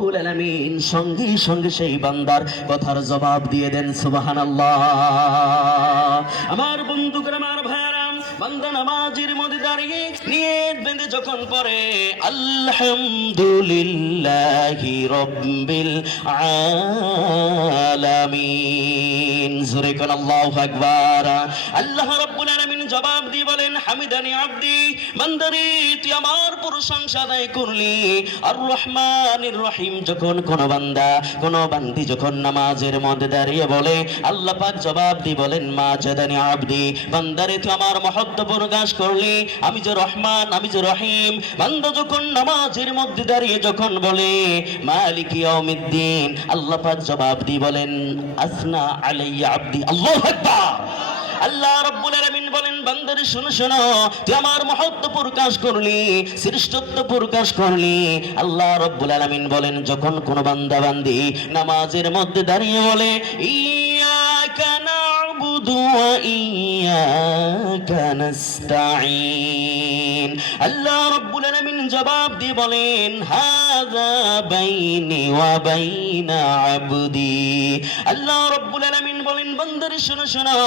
রব্বুল আলামিন সঙ্গে সঙ্গে সেই বান্দার কথার জবাব দিয়ে দেন। সুবহানাল্লাহ। আমার বন্ধুরা, আমার ভাইরা, বান্দা নামাজের মধ্যে দাঁড়িয়ে নিয়ত বেঁধে যখন পড়ে আলহামদুলিল্লাহি রাব্বিল আলামিন, জোরে কোন আল্লাহু আকবার। আল্লাহ রাব্বুল আলামিন জবাব দিয়ে বলেন হামিদানি আব্দি, বান্দারে তুই আমার প্রশংসা আদায় করলি। আর রহমানির রহিম যখন কোন বান্দা কোন বান্দি যখন নামাজের মধ্যে দাঁড়িয়ে বলে, আল্লাহ পাক জবাব দিয়ে বলেন মাজাদানি আব্দি, বান্দারে তুই আমার মহত্ব প্রকাশ করলি, আমি যে রহমান, আমি যে রহিম। বান্দা যখন নামাজের মধ্যে দাঁড়িয়ে যখন বলে মালিক ইয়াউমিদ্দিন, আল্লাহ পাক জবাব দিয়ে বলেন আসনা আলাইয়া আব্দি। আল্লাহু আকবার। আল্লাহ রাব্বুল আলামিন বলেন বান্দারে শোনো শোনো, তুই আমার মহত্ব প্রকাশ করলি, শ্রেষ্ঠত্ব প্রকাশ করলি। আল্লাহ রাব্বুল আলামিন বলেন যখন কোন বান্দা বান্দি নামাজের মধ্যে দাঁড়িয়ে বলে ইয়াকা না'বুদু ওয়া ইয়াকা নাস্তাঈন, আল্লাহ রাব্বুল আলামিন জবাব দিয়ে বলেন হাযা বাইনি ওয়া বাইনা আবদি। আল্লাহ রাব্বুল আলামিন বলেন বান্দারে শোনো শোনো,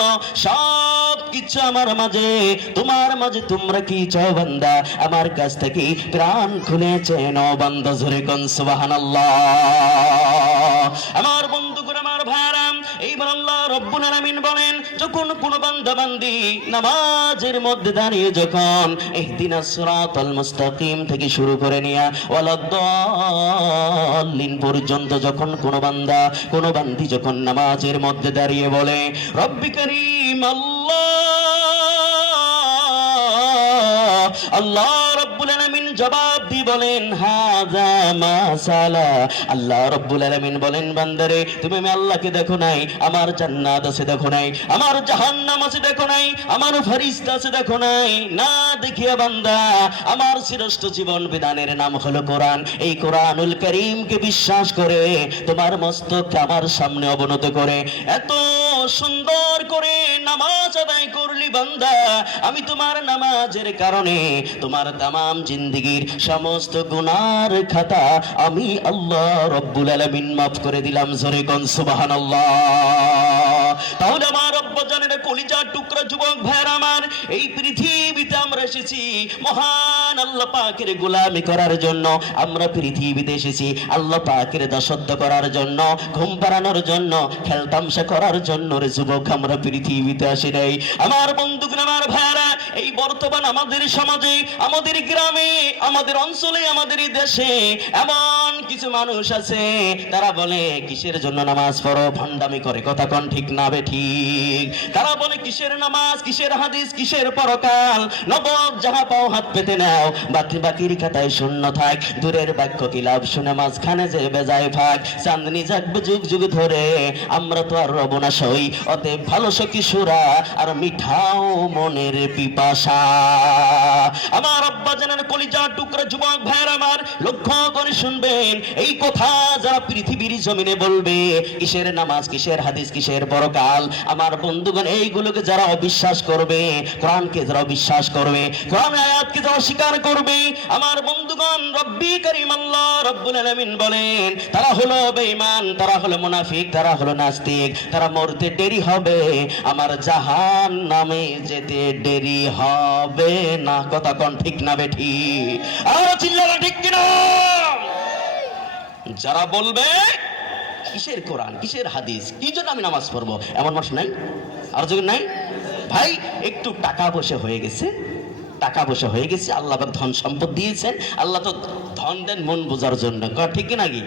সব কিছু আমার মাঝে, তোমার মাঝে তোমরা কি চাও বান্দা, আমার কাছ থেকে প্রাণ খুলে চেনো বান্দা, জোরে কোন সুবহানাল্লাহ। আমার বন্ধুগণ, আমার ভাইরা, এইবার আল্লাহ রাব্বুল আলামিন বলেন যখন কোন বান্দা বান্দি নামাজের মধ্যে দাঁড়িয়ে যখন ইহদিনাস সিরাতাল মুস্তাকিম থেকে শুরু করে নিয়া ওয়ালাদ-দাল্লিন পর্যন্ত যখন কোন বান্দা কোন বান্দি যখন নামাজের মধ্যে দাঁড়িয়ে বলে রব্বি কারীম আল্লাহ রাব্বুল আলামিন জবাব দিয়ে বলেন হাযা মা সালা। আল্লাহ রাব্বুল আলামিন বলেন বান্দারে তুমি আমি আল্লাহকে দেখো নাই, আমার জান্নাত আছে দেখো নাই, আমার জাহান্নাম আছে দেখো নাই, আমার ফেরেশতা আছে দেখো নাই, না দেখিয়া বান্দা আমার শ্রেষ্ঠ জীবন বিধানের নাম হলো কোরআন, এই কোরআনুল কারীমকে বিশ্বাস করে তোমার মস্তক আমার সামনে অবনত করে এত সুন্দর করে নামাজ আদায় করলি বান্দা, আমি তোমার নামাজের কারণে তোমার তামাম জিন্দেগীর সমস্ত গুনার খাতা আমি আল্লাহ রাব্বুল আলামিন মাফ করে দিলাম, জোরে কোন সুবহানাল্লাহ। তাহলে আমার রব্বজানের কলিজার টুকরা যুবক ভাইরা আমার, এই পৃথিবীতে আমরা এসেছি মহান আল্লাহ পাকের গোলামি করার জন্য, আমরা পৃথিবীতে এসেছি আল্লাহ পাকের দাসত্ব করার জন্য, ঘুম পাড়ানোর জন্য, খেলতামশা করার জন্য রে যুবক, আমরা পৃথিবীতে আসি নাই। আমার বন্ধুগণ, আমার ভাইরা, এই বর্তমান আমাদের সমাজে, আমাদের গ্রামে, আমাদের অঞ্চলে, আমাদের দেশে এমন কিছু মানুষ আছে তারা বলে কিসের জন্য নামাজ পড়ো, ভণ্ডামি করে, কথা কোন ঠিক না বে ঠিক? তারা বলে কিসের নামাজ, কিসের হাদিস, কিসের পরকাল, নবদ যাহা পাও হাত পেতে নাও, বাকির খাতায় শূন্য থাক, দূরের বাক্য কি লাভ শুনে মাঝখানে যে বেজায় ভাগ, চাঁদনি জাগবে যুগ যুগ ধরে, আমরা তো আর রব না সই, অতএব ভালো সখী সুরা আর মিঠাও মনের পিপাসা। আমার আব্বা জানার কলিজার টুকরা যুবক ভাইয়ের আমার, লক্ষ্য করে শুনবেন এই কথা যারা পৃথিবীর জমিনে বলবে কিসের নামাজ, কিসের হাদিস, কিসের পরকাল, আমার বন্ধুগণ এইগুলোকে যারা অবিশ্বাস করবে, কোরআনকে যারা অবিশ্বাস করবে, কোরআন আয়াতকে যারা অস্বীকার করবে, আমার বন্ধুগণ রব্বি কারীম আল্লাহ রাব্বুল আলামিন বলেন তারা হলো বেঈমান, তারা হলো মুনাফিক, তারা হলো নাস্তিক, তারা মরতে দেরি হবে, আমার জাহান্নামে যেতে দেরি হবে না, কথা কোন ঠিক না বে ঠিক? আর চিল্লালা ঠিক কিনা? যারা বলবে কিসের কোরআন, কিসের হাদিস, কি জন্য আমি নামাজ পড়বো, এমন মানুষ নাই? আর যদি নাই ভাই, একটু টাকা পয়সা হয়ে গেছে, টাকা পয়সা হয়ে গেছে, আল্লাহ ধন সম্পদ দিয়েছেন, আল্লাহ তো ধন দেন মন বোঝার জন্য, ঠিক নাকি?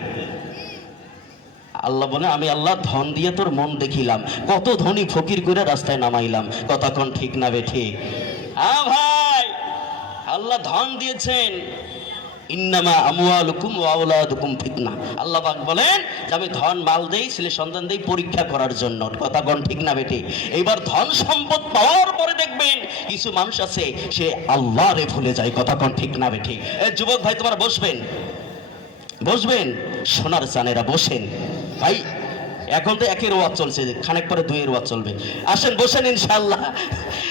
আল্লাহ বলে আমি আল্লাহ ধন দিয়ে তোর মন দেখিলাম, কত ধনী ফকির করে রাস্তায় নামাইলাম, কথা কোন ঠিক না বে ঠিক? হ্যাঁ ভাই, আল্লাহ ধন দিয়েছেন, ইন্নামা আমওয়ালুকুম ওয়া আওলাদুকুম ফিতনা, আল্লাহ পাক বলেন যে আমি ধন মাল দেই, ছেলে সন্তান দেই পরীক্ষা করার জন্য, কথা কোন ঠিক না বেটি? এইবার ধন সম্পদ পাওয়ার পরে দেখবেন কিছু মানুষ আছে সে আল্লাহরে ভুলে যায়, কথা কোন ঠিক না বেটি? এই যুবক ভাই তোমরা বসবেন, বসবেন, সোনার চানেরা বসেন ভাই, এখন তো একের ওয়াজ চলছে, খানিক পরে দুইয়ের ওয়াজ চলবে, আসেন বসেন ইনশাআল্লাহ।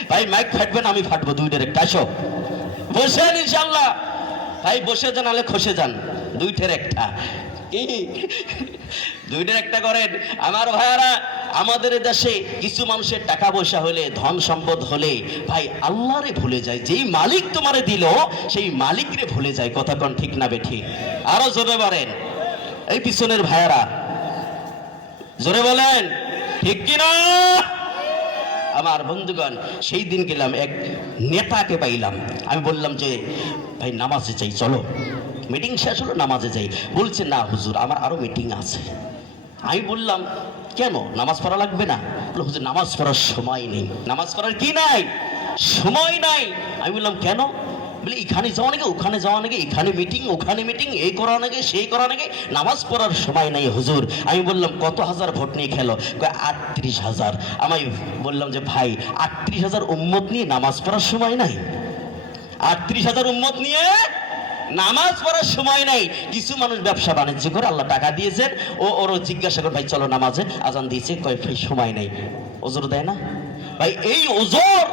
ভাই মাইক ফাটবেন, আমি ফাটবো, দুইটার একটা, আসো বসেন ইনশাআল্লাহ। ভাই বসে যান, আলে খসে যান, দুইটার একটা। কি দুইটার একটা করেন। আমার ভাইয়ারা, আমাদের দেশে কিছু মানুষের টাকা পয়সা হলে, ধন সম্পদ হলে ভাই আল্লাহরে ভুলে যায়। যেই মালিক তোমারে দিল সেই মালিকরে ভুলে যায়। কথা কোন ঠিক না বেঠিক? আরো জোরে বলেন এই পিছনের ভাইয়ারা, জোরে বলেন ঠিক কিনা? আমার বন্ধুগণ, সেই দিন গেলাম, এক নেতাকে পাইলাম। আমি বললাম যে ভাই নামাজে যাই, চলো। মিটিং শেষ হলো, নামাজে যাই। বলছে না হুজুর, আমার আরো মিটিং আছে। আমি বললাম কেন, নামাজ পড়া লাগবে না? বললো হুজুর নামাজ পড়ার সময় নেই। নামাজ পড়ার কি নাই? সময় নাই। আমি বললাম কেন? বলে এখানে যাওয়া নাকি, ওখানে যাওয়া নাকি, এখানে মিটিং, ওখানে মিটিং, এই করা নাকি, সেই করা নাকি, নামাজ পড়ার সময় নাই হুজুর। আমি বললাম কত হাজার ভোট নিয়ে খেলো? 38,000। আমি বললাম যে ভাই 38,000 উম্মত নিয়ে নামাজ পড়ার সময় নাই? 38,000 উম্মত নিয়ে নামাজ পড়ার সময় নাই। কিছু মানুষ ব্যবসা বাণিজ্য করে, আল্লাহ টাকা দিয়েছেন, ওরও জিজ্ঞাসা করে ভাই চলো নামাজে, আজান দিয়েছে, কয় ভাই সময় নাই। ওজোর দেয় না ভাই? এই ওজোর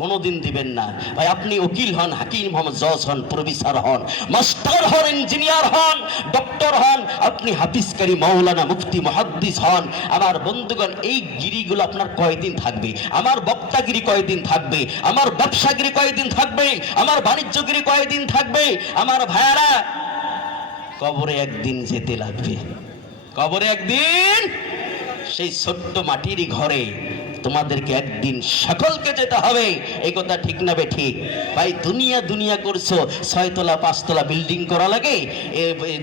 কোনোদিন দিবেন না ভাই। আপনি উকিল হন, হাকিম হন, জজ হন, প্রফেসর হন, মাস্টার হন, ইঞ্জিনিয়ার হন, ডক্টর হন, আপনি হাফিজকারী, মাওলানা, মুফতি, মুহাদ্দিস হন। আমার বন্ধুগণ, এই গিরিগুলো আপনার কয়দিন থাকবে? আমার বক্তাগিরি কয়দিন থাকবে? আমার ব্যবসাগিরি কয়দিন থাকবে? আমার বাণিজ্যগিরি কয়দিন থাকবে? আমার ভাইয়ারা, কবরে একদিন যেতে লাগবে। কবরে একদিন, সেই ছোট্ট মাটির ঘরে তোমাদেরকে একদিন সকলকে যেতে হবে। এই কথা ঠিক না বে ঠিক? ভাই দুনিয়া দুনিয়া করছো, 6 তলা 5 তলা বিল্ডিং করা লাগে,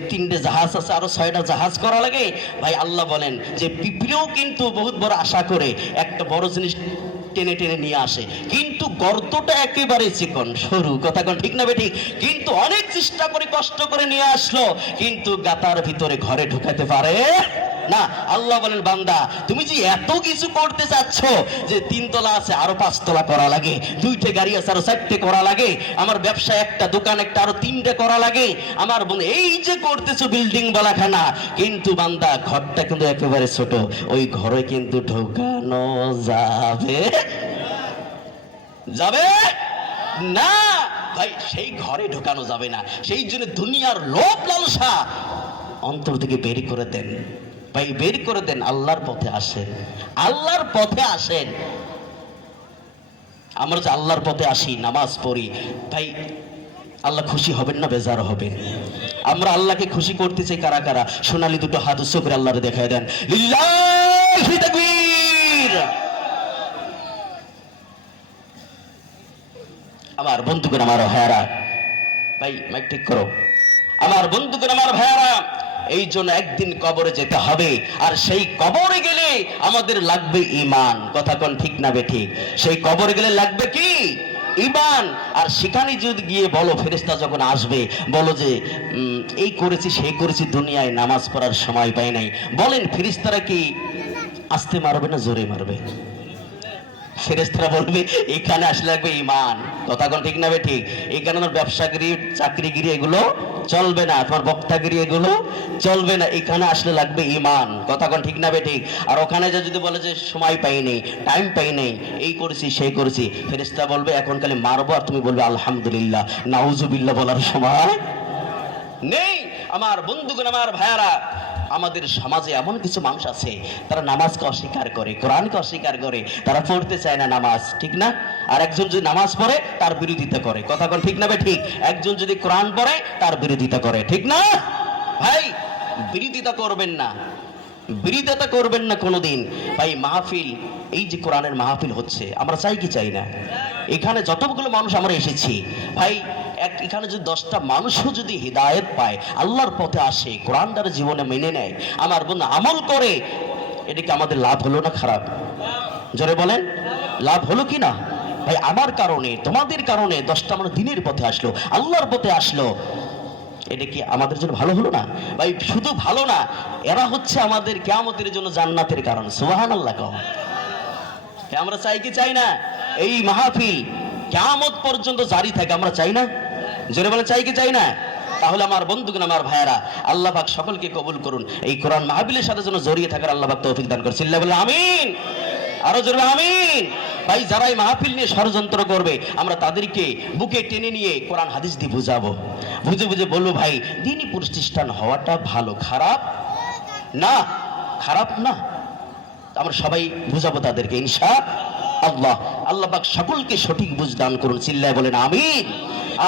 3টে জাহাজ আছে, আরো 6টা জাহাজ করা লাগে। ভাই আল্লাহ বলেন যে পিঁপড়েও কিন্তু বহুত বড় আশা করে একটা বড় জিনিস টেনে টেনে নিয়ে আসে, কিন্তু গর্তটা একেবারে চিকন সরু। কথা কোন ঠিক না বে ঠিক? কিন্তু অনেক চেষ্টা করে কষ্ট করে নিয়ে আসলো, কিন্তু গাতার ভিতরে ঘরে ঢুকাতে পারে না। আল্লাহ বলেন বান্দা, তুমি যে এত কিছু করতে চাচ্ছ, যে 3 তলা আছে আরো 5 তলা করা লাগে, 2টে গাড়ি আছে আরো 4টে করা লাগে, আমার ব্যবসা একটা দোকান একটা আরো 3টে করা লাগে, আমার বোন এই যে করতেছো বিল্ডিং বলাখানা, কিন্তু বান্দা ঘরটা কিন্তু একেবারে ছোট, ওই ঘরে কিন্তু ঢোকানো যাবে যাবে না ভাই, সেই ঘরে ঢোকানো যাবে না। সেই জন্য দুনিয়ার লোভ লালসা অন্তর থেকে বের করে দেন ভাই, বের করে দেন। আল্লাহর পথে আসেন, আল্লাহর পথে আসেন। আমরা যে আল্লাহর পথে আসি, নামাজ পড়ি, ভাই আল্লাহ খুশি হবেন না বেজার হবেন? আমরা আল্লাহকে খুশি করতে চাই কারা কারা? সোনালী দুটো হাত উৎস করে আল্লাহরে দেখায় দেন, লিল্লাহি তাকবীর। আমার বন্ধুগণ, আমার ভাইয়ারা, ভাই মাইক ঠিক করো। আমার বন্ধুগণ, আমার ভাইয়ারা, এই জন্য একদিন কবরে যেতে হবে, আর সেই কবরে গেলে আমাদের লাগবে ঈমান। কথা কোন ঠিক না বে ঠিক? সেই কবরে গেলে লাগবে কি? ঈমান। আর সেখানে যদি গিয়ে বলো, ফেরেশতা যখন আসবে, বলো যে এই করেছি সেই করেছি, দুনিয়ায় নামাজ পড়ার সময় পাই নাই, বলেন ফেরেশতারা কি আস্তে মারবে না জোরে মারবে? ফেরেশতারা বলবে এখানে আসলে লাগবে ঈমান। কথা কোন ঠিক না বে ঠিক? এখানে তোমার ব্যবসাগিরি, চাকরিগিরি এগুলো চলবে না, তোমার বক্তাগিরি এগুলো চলবে না, এখানে আসলে লাগবে ঈমান। কথা কোন ঠিক না বে ঠিক? আর ওখানে যদি বলে যে সময় পাই নেই, টাইম পাই নেই, এই করেছি সেই করেছি, ফেরেশতা বলবে এখন খালি মারবো, আর তুমি বলবে আলহামদুলিল্লাহ, নাউজুবিল্লাহ বলার সময় নেই। আমার বন্ধুগণ, আমার ভাইয়ারা, আমাদের সমাজে এমন কিছু মানুষ আছে, তারা নামাজকে অস্বীকার করে, কোরআনকে অস্বীকার করে, তারা পড়তে চায় না নামাজ, ঠিক না? আর একজন যদি নামাজ পড়ে তার বিরোধিতা করে। কথা কোন ঠিক না বে ঠিক? একজন যদি কোরআন পড়ে তার বিরোধিতা করে, ঠিক না ভাই? বিরোধিতা করবেন না, বিরোধিতা করবেন না কোনোদিন ভাই। মাহফিল, এই যে কোরআনের মাহফিল হচ্ছে, আমরা চাই কি চাই না? এখানে যতগুলো মানুষ আমরা এসেছি ভাই, এখানে যদি 10টা মানুষও যদি হিদায়াত পায়, আল্লাহর পথে আসে, কোরআনটার জীবনে মেনে নেয়, আমার বন্ধু আমল করে, এটা কি আমাদের লাভ হলো না খারাপ? জোরে বলেন, লাভ হলো কি না ভাই? আমার কারণে, তোমাদের কারণে 10টা মানুষ দিনের পথে আসলো, আল্লাহর পথে আসলো, এটা কি আমাদের জন্য ভালো হলো না ভাই? শুধু ভালো না, এরা হচ্ছে আমাদের কিয়ামতের জন্য জান্নাতের কারণ। সুবহানাল্লাহ কও। আমরা চাই কি চাই না এই মাহফিল কিয়ামত পর্যন্ত জারি থাকে? আমরা চাই না? জোরে বলে চাই কি চাই না? তাহলে আমার বন্ধুগণ, আমার ভাইয়েরা, আল্লাহ পাক সকলকে কবুল করুন। এই কোরআন মাহফিলের সাথে যেন জড়িয়ে থাকার আল্লাহ পাক তৌফিক দান করুন। আল্লাহ বলে আমিন। আরো জোরে আমিন। ভাই যারা এই মাহফিল নিয়ে ষড়যন্ত্র করবে আমরা তাদেরকে বুকে টেনে নিয়ে কোরআন হাদিস দিয়ে বুঝাবো, বুঝে বুঝে বলবো ভাই দিনই প্রতিষ্ঠান হওয়াটা ভালো, খারাপ না, খারাপ না। আমরা সবাই বুঝাবো তাদেরকে ইনশাআল্লাহ। আল্লাহ পাক সকলকে সঠিক বুঝ দান করুন, চিল্লায় বলেন আমিন,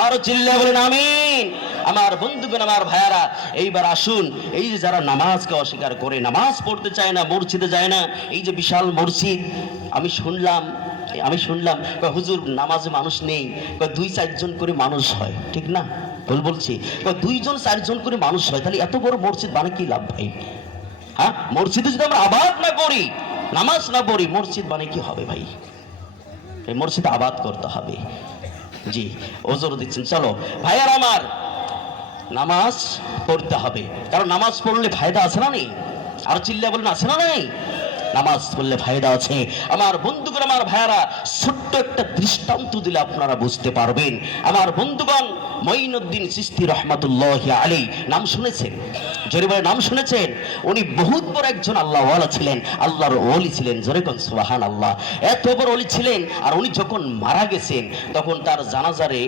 আরো চিল্লায় বলেন আমিন। আমার বন্ধুগণ, আমার ভাইয়ারা, এইবার আসুন, এই যে যারা নামাজকে অস্বীকার করে, নামাজ পড়তে চায় না, মসজিদে যায় না, এই যে বিশাল মসজিদ, আমি শুনলাম হুজুর নামাজে মানুষ নেই, 2-4 করে মানুষ হয়, ঠিক না? বলছি 2-4 করে মানুষ হয়, তাহলে এত বড় মসজিদ মানে কি লাভ ভাই? হ্যাঁ, মসজিদে যদি আমরা আবাদ না করি, নামাজ না পড়ি, মসজিদ মানে কি হবে ভাই? এই মসজিদ আবাদ করতে হবে। জি, ওজোর দিচ্ছেন। চলো ভাইয়ার আমার, নামাজ পড়তে হবে, কারণ নামাজ পড়লে ফায়দা আছে না নেই? আর চিল্লা বলেন আছে না নাই? নামাজ পড়লে ফায়দা আছে। আমার বন্ধুগণ, আমার ভাইয়ারা, ছোট্ট একটা দৃষ্টান্ত দিলে আপনারা বুঝতে পারবেন। আমার বন্ধুগণ, মঈনুদ্দিন চিশতি রহমাতুল্লাহি আলাইহি নাম শুনেছেন? জোরে বলে নাম শুনেছেন? উনি বহুত বড় একজন আল্লাহওয়ালা ছিলেন, আল্লাহর ওলি ছিলেন। জোরে কোন সুবহানাল্লাহ। এত বড় ওলি ছিলেন, আর উনি যখন মারা গেছেন তখন তার জানাজারে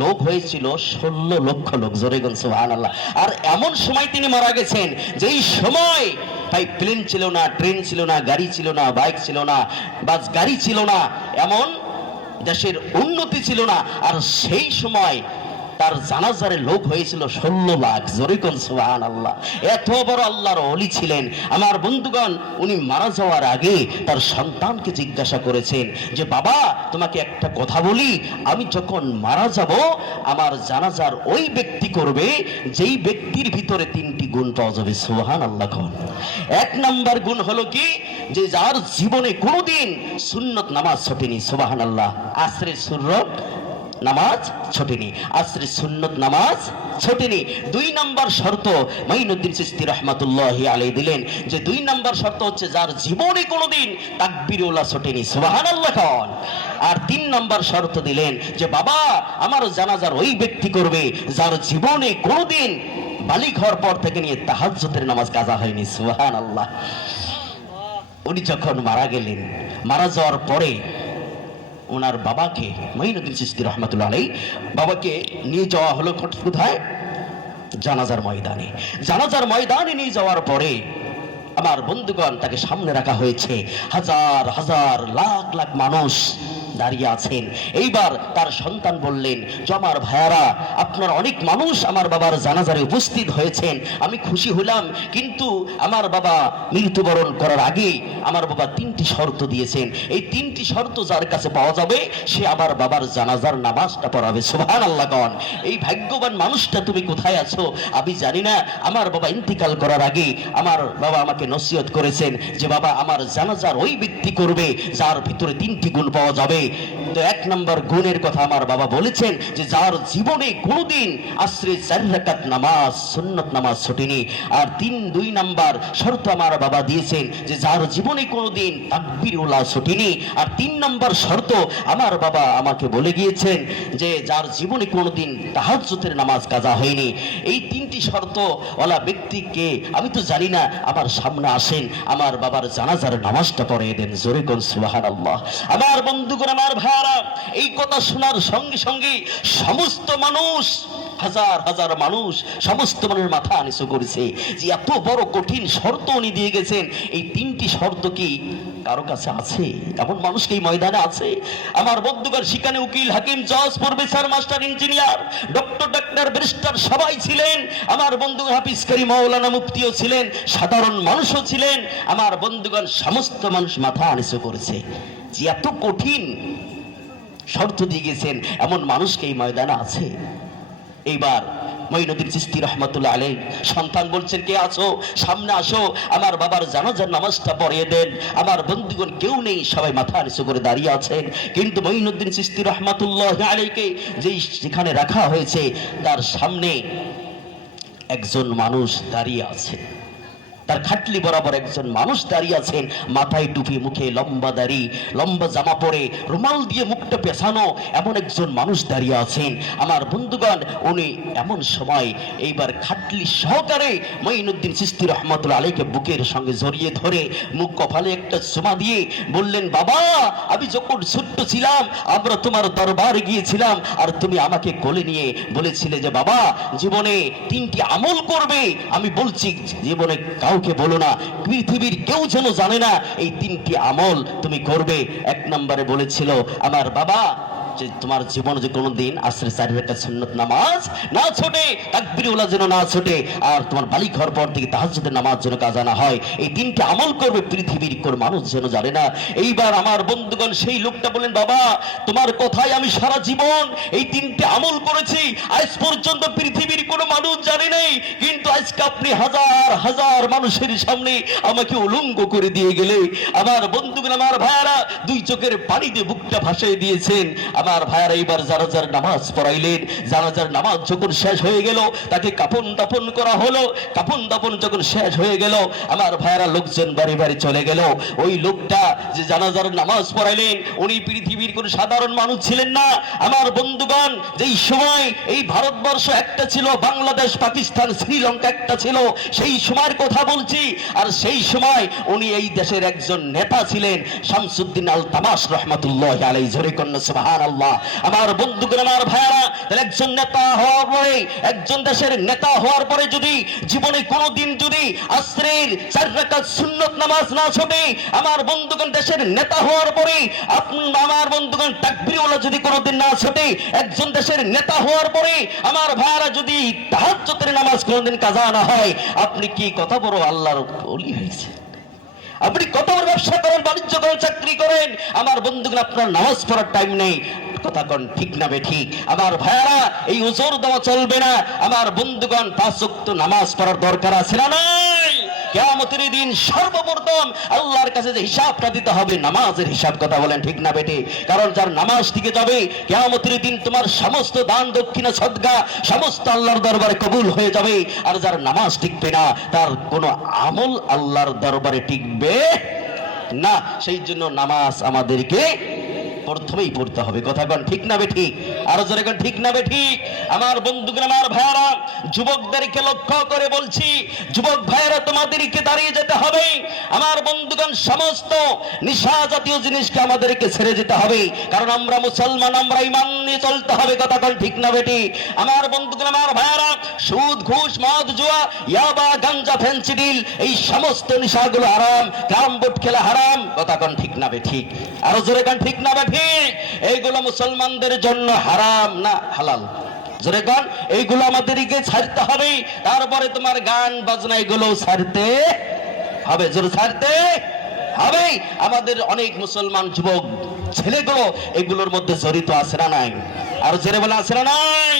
লোক হয়েছিল 16 লক্ষ লোক। জোরে কোন সুবহানাল্লাহ। আর এমন সময় তিনি মারা গেছেন যেই সময় ভাই প্লেন ছিল না, ট্রেন ছিল না, গাড়ি ছিল না, বাইক ছিল না, বাস গাড়ি ছিল না, এমন দেশের উন্নতি ছিল না। আর সেই সময় তার জানাজারে লোক হয়েছিল 16 লাখ। জোরে কোন সুবহানাল্লাহ। এত বড় আল্লাহর ওলি ছিলেন। আমার বন্ধুগণ, উনি মারা যাওয়ার আগে তার সন্তানকে জিজ্ঞাসা করেছেন যে বাবা, তোমাকে একটা কথা বলি, আমি যখন মারা যাব আমার জানাজার ওই ব্যক্তি করবে যেই ব্যক্তির ভিতরে 3টি গুণ পাওয়া যাবে। সুবহানাল্লাহ। 1 নাম্বার গুণ হলো কি, যে যার জীবনে কোনোদিন সুন্নত নামাজ ছুটেনি। সুবহানাল্লাহ। আসরের সুন্নত নামাজ ছোটেনি, আসরের সুন্নত নামাজ ছোটেনি। 2 নাম্বার শর্ত মঈনুদ্দিন চিশতি রহমাতুল্লাহি আলাইহি দিলেন যে 2 নাম্বার শর্ত হচ্ছে যার জীবনে কোনোদিন তাকবীরুল্লাহ ছোটেনি। সুবহানাল্লাহ। আর 3 নাম্বার শর্ত দিলেন যে বাবা, আমার জানাজার ওই ব্যক্তি করবে যার জীবনে কোনোদিন বালিগ হওয়ার পর থেকে নিয়ে তাহাজ্জুদের নামাজ কাজা হয়নি। সুবহানাল্লাহ। উনি যখন মারা গেলেন, মারা যাওয়ার পরে ওনার বাবাকে, মঈনুদ্দিন চিশতি রহমাতুল্লাহ আলাইহি, বাবাকে নিয়ে যাওয়া হলো কোথায়? জানাজার ময়দানে। জানাজার ময়দানে নিয়ে যাওয়ার পরে আমার বন্ধুগণ, তাকে সামনে রাখা হয়েছে, হাজার হাজার লাখ লাখ মানুষ দাঁড়িয়ে আছেন। এইবার তার সন্তান বললেন যে আমার ভাইয়ারা, আপনার অনেক মানুষ আমার বাবার জানাজারে উপস্থিত হয়েছেন, আমি খুশি হলাম, কিন্তু আমার বাবা মৃত্যুবরণ করার আগে আমার বাবা 3টি শর্ত দিয়েছেন। এই 3টি শর্ত যার কাছে পাওয়া যাবে সে আমার বাবার জানাজার নামাজটা পড়াবে। সুবহানাল্লাহ। এই ভাগ্যবান মানুষটা তুমি কোথায় আছো আমি জানি না। আমার বাবা ইন্তিকাল করার আগে আমার বাবা আমাকে নসিহত করেছেন যে বাবা, আমার জানাজার ওই ব্যক্তি করবে যার ভিতরে 3টি গুণ পাওয়া যাবে। তো 1 নাম্বার গুণের কথা আমার বাবা বলেছেন যে যার জীবনে কোনোদিন আসরে 4 রাকাত নামাজ সুন্নত নামাজ ছুটেনি। আর 2 নাম্বার শর্ত আমার বাবা দিয়েছেন যে যার জীবনে কোনোদিন তাকবীরুল্লাহ ছুটেনি। আর 3 নাম্বার শর্ত আমার বাবা আমাকে বলে গিয়েছেন যে যার জীবনে কোনোদিন তাহাজ্জুদের নামাজ কাজা হয়নি। এই 3টি শর্ত ওলা ব্যক্তিকে আমি তো জানি না, আমার সামনে আসেন, আমার বাবার জানাজার নামাজটা পড়িয়ে দেন। জোরে কোন সুবহানাল্লাহ। আমার বন্ধুগণ, আমার ভাইয়ারা, এই কথা শোনার সঙ্গে সঙ্গে সমস্ত মানুষ, হাজার হাজার মানুষ, সমস্ত মানুষের মাথা নিচু করেছে যে এত বড় কঠিন শর্ত উনি দিয়ে গেছেন। এই 3টি শর্ত কি কারো কাছে আছে? এমন মানুষ কি ময়দানে আছে? আমার বন্ধুগণ, সেখানে উকিল, হাকিম, জজ, professor, master, engineer, doctor, barrister সবাই ছিলেন। আমার বন্ধুগণ, হাফিজ কারি, মাওলানা, মুফতিও ছিলেন, সাধারণ মানুষও ছিলেন। আমার বন্ধুগণ, সমস্ত মানুষ মাথা নিচু করেছে যে এত কঠিন শর্ত দিয়ে গেছেন, এমন মানুষকে এই ময়দানে আছে? এইবার মঈনুদ্দিন চিশতি রহমাতুল্লাহ আলাইহি সন্তান বলছেন, কে আছো সামনে আসো, আমার বাবার জানাজার নামাজটা পড়িয়ে দেন। আমার বন্ধুগণ কেউ নেই, সবাই মাথা নিচু করে দাঁড়িয়ে আছেন। কিন্তু মঈনুদ্দিন চিশতি রহমাতুল্লাহ আলাইহিকে যেই যেখানে রাখা হয়েছে তার সামনে একজন মানুষ দাঁড়িয়ে আছে। তার খাটলি বরাবর একজন মানুষ দাঁড়িয়ে আছেন, মাথায় টুপি, মুখে লম্বা দাড়ি, লম্বা জামা পরে, রুমাল দিয়ে মুখটা পেছানো এমন একজন মানুষ দাঁড়িয়ে আছেন। আমার বন্ধুগণ, উনি এমন সময় এইবার খাটলি সহকারে মঈনুদ্দিন চিশতি রহমাতুল্লাহ আলাইহিকে বুকের সঙ্গে জড়িয়ে ধরে মুখ কপালে একটা চুমা দিয়ে বললেন, বাবা, আমি যখন ছোট্ট ছিলাম আমরা তোমার দরবারে গিয়েছিলাম, আর তুমি আমাকে কোলে নিয়ে বলেছিলে যে বাবা, জীবনে 3টি আমল করবে। আমি বলছি জীবনে কাউকে বলো না, পৃথিবীর কেউ যেন জানে না এই 3টি আমল তুমি করবে। 1 নম্বরে বলেছিল আমার বাবা যে তোমার জীবন যে কোনোদিন আসরে 4 রাকাত সুন্নত নামাজ না ছোটে, তাকবীরুল্লাহ যেন না ছোটে, আর তোমার বালিক হওয়ার পর থেকে তাহাজ্জুদের নামাজ যেন কাজা না হয়। এই 3টি আমল করবে, পৃথিবীর কোন মানুষ যেন জানে না। এইবার আমার বন্ধুগণ সেই লোকটা বলেন, বাবা, তোমার কথাই আমি সারা জীবন এই 3টি আমল করেছি, আজ পর্যন্ত পৃথিবীর কোনো মানুষ জানে নাই, কিন্তু আজকে আপনি হাজার হাজার মানুষের সামনে আমাকে উলঙ্গ করে দিয়ে গেলে। আমার বন্ধুগণ, আমার ভাইয়ারা 2 চোখের পানি দিয়ে বুকটা ভাসিয়ে দিয়েছেন। আমার ভাইয়ারা এইবার জানাজার নামাজ পড়াইলেন। জানাজার নামাজ যখন শেষ হয়ে গেল, তাকে কাফন দাফন করা হলো। কাফন দাফন যখন শেষ হয়ে গেল, আমার ভাইয়ারা লোকজন বাড়ি বাড়ি চলে গেল। ওই লোকটা যে জানাজার নামাজ পড়াইলেন, উনি পৃথিবীর কোন সাধারণ মানুষ ছিলেন না। আমার বন্ধুগণ, যেই সময় এই ভারতবর্ষ একটা ছিল, বাংলাদেশ, পাকিস্তান, শ্রীলঙ্কা একটা ছিল, সেই সময়ের কথা বলছি। আর সেই সময় উনি এই দেশের একজন নেতা ছিলেন, শামসুদ্দিন আল তামাশ রহমাতুল্লাহি আলাইহি। জোরে কন্যা সুবহানাল্লাহ। আমার বন্ধুগণ, আমার ভাইয়ারা, একজন নেতা হওয়ার পরে, একজন দেশের নেতা হওয়ার পরে যদি জীবনে কোনোদিন যদি আসরের 4 রাকাত সুন্নত নামাজ না ছোটে, আমার বন্ধুগণ, দেশের নেতা হওয়ার পরে আমার বন্ধুগণ তাকবীরুল্লাহ যদি কোনোদিন না ছোটে, একজন দেশের নেতা হওয়ার পরে আমার ভাইয়ারা যদি তাহাজ্জুদের নামাজ কোনোদিন কাজা না হয়, আপনি কি কত বড় আল্লাহর ওলি হয়েছে? আপনি কত বড় ব্যবসা করেন, বাণিজ্য করেন, চাকরি করেন, আমার বন্ধুগণ আপনার নামাজ পড়ার টাইম নেই। কথা কোন ঠিক না বেঠিক? আমার ভাইয়ারা, এই ওজোর দেওয়া চলবে না। আমার বন্ধুগণ, 5 ওয়াক্ত নামাজ পড়ার দরকার আছে না নাই? কিয়ামতের দিন সর্বপ্রথম আল্লাহর কাছে যে হিসাবটা দিতে হবে, নামাজের হিসাব। কথা বলেন ঠিক না বেঠিক? কারণ যার নামাজ টিকে যাবে, কিয়ামতের দিন তোমার সমস্ত দান দক্ষিণা সদকা সমস্ত আল্লাহর দরবারে কবুল হয়ে যাবে। আর যার নামাজ টিকবে না, তার কোনো আমল আল্লাহর দরবারে টিকবে না। সেই জন্য নামাজ আমাদেরকে প্রথমেই পড়তে হবে। কথা কোন ঠিক না বেঠিক? আরো জোরে কোন ঠিক না বেঠিক? আমার বন্ধুগণ, আমার ভাইয়ারা, যুবকদেরকে লক্ষ্য করে বলছি, যুবক ভাইয়ারা, তোমাদেরকে দাঁড়িয়ে যেতে হবে। আমার বন্ধুগণ, সমস্ত নিশা জাতীয় জিনিসকে আমাদেরকে ছেড়ে যেতে হবে, কারণ আমরা মুসলমান, আমরা ঈমান নিয়ে চলতে হবে। কথা কোন ঠিক না বেঠিক? আমার বন্ধুগণ, আমার ভাইয়ারা, সুদ, ঘুষ, মদ, জুয়া, ইয়াবা, গাঞ্জা, ফেন্সিডিল, এই সমস্ত নিশাগুলো হারাম। ক্যারাম বোর্ড খেলা হারাম। কথা কোন ঠিক না বেঠিক? আরো জোরে কোন ঠিক না বেঠিক? এইগুলো মুসলমানদের জন্য হারাম না হালাল? জোরে কোন? এইগুলো আমাদেরকে ছাড়তে হবে। তারপরে তোমার গান বাজনা এগুলো ছাড়তে হবে। জোরে ছাড়তে হবে। আমাদের অনেক মুসলমান যুবক ছেলেগুলো এগুলোর মধ্যে জড়িত আছে না নাই? আর ছেড়ে বলে আছে না নাই?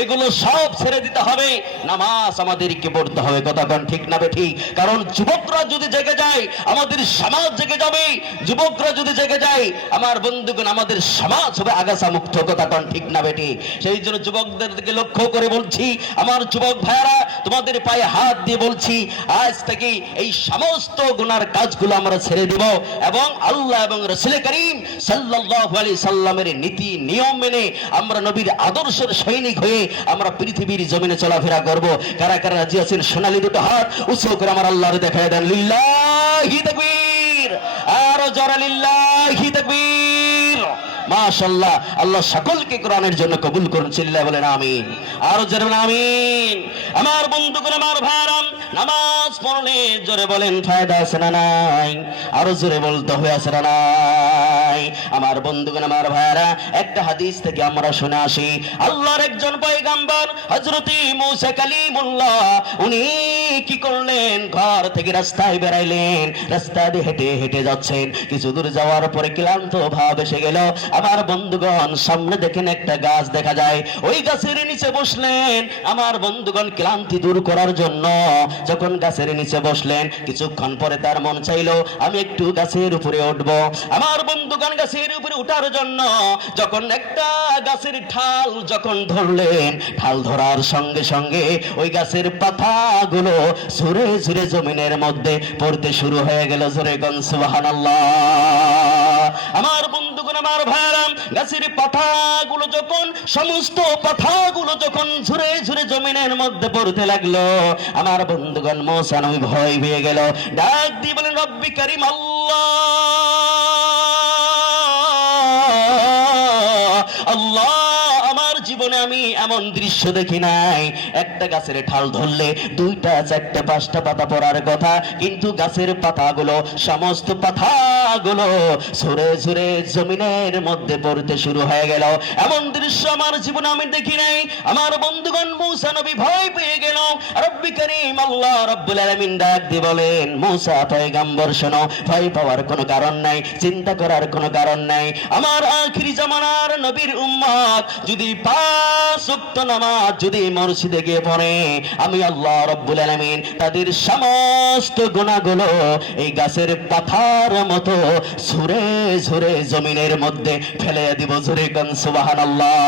এগুলো সব ছেড়ে দিতে হবে, নামাজ আমাদেরকে পড়তে হবে। কথা কোন ঠিক না বেঠিক? কারণ যুবকরা যদি জেগে যায়, আমাদের সমাজ জেগে যাবে। যুবকরা যদি জেগে যায়, আমার বন্ধুগণ, আমাদের সমাজ হবে আগাছা মুক্ত। কথা কোন ঠিক না বেঠিক? সেই জন্য যুবকদেরকে লক্ষ্য করে বলছি, আমার যুবক ভাইয়ারা, তোমাদের পায়ে হাত দিয়ে বলছি, আজ থেকে এই সমস্ত গুনার কাজগুলো আমরা ছেড়ে দেব এবং আল্লাহ এবং রাসূল করিম সাল্লাল্লাহু আলাইহি সাল্লামের নীতি নিয়ম মেনে আমরা নবীর আদর্শের সৈনিক হয়ে আমরা পৃথিবীর জমিনে চলাফেরা করব। কারা কারা রাজি আছেন? সোনালী দুটো হাত উঁচু করে আমার আল্লাহর দেখায় দেন। লিল্লাহি তাকবীর। আর জোরে লিল্লাহি তাকবীর। মাশাআল্লাহ। আল্লাহ সকলকে কোরআনের জন্য কবুল করুন। চিল্লায় বলেন আমিন। আর জোরে বলেন আমিন। আমার বন্ধুগণ, আমার ভাইরা, নামাজ পড়লে জোরে বলেন ফায়দা আছে না নাই? আরো জোরে বলতে হবে আছে না নাই? আমার বন্ধুগণ, আমার ভাইরা, একটা হাদিস থেকে আমরা শুনে আসি, আল্লাহর একজন পয়গম্বর হযরত মূসা কালিমুল্লাহ, উনি কি করলেন? ঘর থেকে রাস্তায় বেরাইলেন। রাস্তা দিয়ে হেঁটে হেঁটে যাচ্ছেন। কিছু দূর যাওয়ার পরে ক্লান্ত ভাব এসে গেল। আমার বন্ধুগণ সামনে দেখেন একটা গাছ দেখা যায়, ওই গাছের নিচে বসলেন আমার বন্ধুগণ ক্লান্তি দূর করার জন্য। যখন গাছের নিচে বসলেন কিছুক্ষণ পরে তার মন চাইলো আমি একটু গাছের উপরে উঠবো। আমার বন্ধুগণ গাছের উপরে উঠার জন্য যখন একটা গাছের ঠাল যখন ধরলেন, ঠাল ধরার সঙ্গে সঙ্গে ওই গাছের পাতাগুলো ঝরে ঝরে জমিনের মধ্যে পড়তে শুরু হয়ে গেল। জোরে কোন সুবহানাল্লাহ। আমার বন্ধুগণ আমার ভাইরা, গাছের পাতাগুলো যখন সমস্ত পাতাগুলো যখন ঝরে ঝরে জমিনের মধ্যে পড়তে লাগলো, আমার বন্ধুগণ মুসা নবী ভয় পেয়ে গেল, ডাক দিয়ে বলেন রব্বি কারীম আল্লাহ আল্লাহ, আমার জীবনে আমি এমন দৃশ্য দেখি নাই। একটা গাছের ঠাল ধরলে 2টা 4টা 5টা পাতা পড়ার কথা, কিন্তু গাছের পাতাগুলো সমস্ত পাতাগুলো ঝরে ঝরে জমিনের মধ্যে পড়তে শুরু হয়ে গেল। এমন দৃশ্য আমার জীবনে আমি দেখি নাই। আমার বন্ধুগণ মুসা নবী ভয় পেয়ে গেল। রব্বি কারীম আল্লাহ রাব্বুল আলামিন ডাক দিয়ে বলেন মুসা পয়গম্বর শোনো, ভয় পাওয়ার কোনো কারণ নাই, চিন্তা করার কোনো কারণ নাই। আমার আখিরি জামানার নবীর উম্মত যদি 5 ওয়াক্ত নামাজ যদি মসজিদে গিয়ে পড়ে, আমি আল্লাহ রাব্বুল আলামিন তাদের সমস্ত গুনাহগুলো এই গাছের পাতার মতো ঝরে ঝরে জমিনের মধ্যে ফেলে দিব। জোরে কোন সুবহানাল্লাহ।